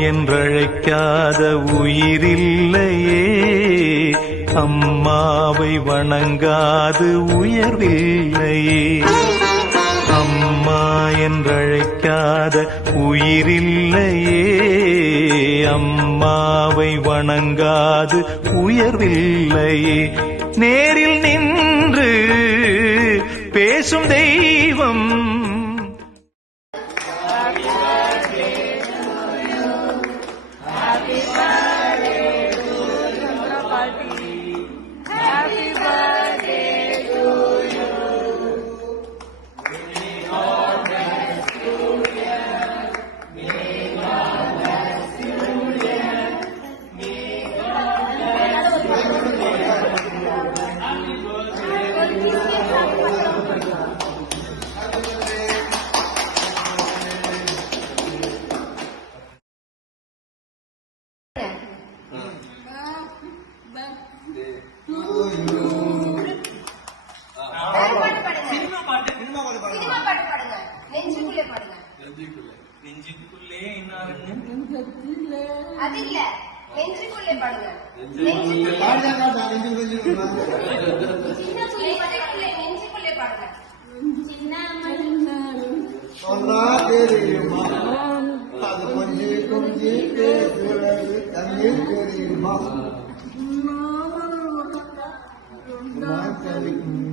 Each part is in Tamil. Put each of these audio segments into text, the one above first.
என்றழைக்காத உயிரில்லையே. அம்மாவை வணங்காது உயர்வில்லையே. அம்மா என்றழைக்காத உயிரில்லையே. அம்மாவை வணங்காது உயர்வில்லையே. நேரில் நின்று பேசும் தெய்வம் நெஞ்சுக்குள்ளே பாடுங்க நெஞ்சுக்குள்ளே என்ன இருக்கு அது இல்ல நெஞ்சுக்குள்ளே பாடுங்க நெஞ்சுக்குள்ளே நெஞ்சுக்குள்ளே பாடுங்க சொன்னா தெரியுமா அது கொஞ்சி கொஞ்சி பேசுறது தண்ணீர் தெரியுமா நான் தெரியும்.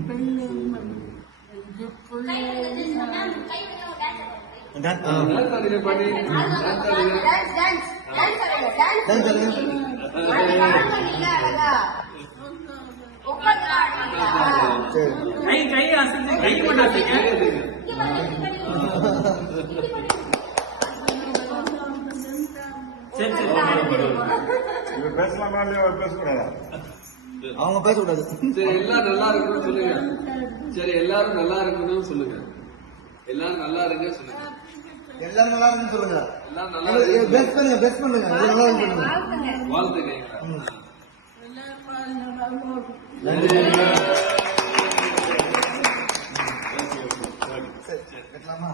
கை கை அசைச்சு கை மட்டும் அசைக்க சரி சரி அவங்க பேசக்கூடாது. சரி எல்லாம் நல்லா இருக்கணும்னு சொல்லுங்க. சரி எல்லாரும் நல்லா இருக்கணும்னு சொல்லுங்க. எல்லாரும் நல்லா இருங்க சொல்லுங்க. எல்லாரும் நல்லா இருக்குன்னு சொல்லுங்க. எல்லாரும் நல்லா இருங்க பெஸ்ட் பண்ணுங்க பெஸ்ட் பண்ணுங்க. எல்லாம் நல்லா இருக்குன்னு சொல்லுங்க. வாழ்த்துங்க சரி, கட்டலாமா?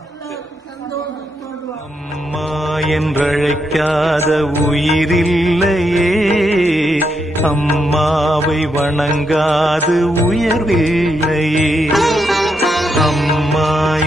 அம்மா என்றழைக்காத உயிரில்லையே. அம்மாவை வணங்காது உயர்வில்லையே.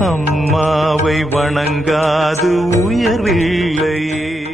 அம்மாவை வணங்காது உயர்வில்லையே.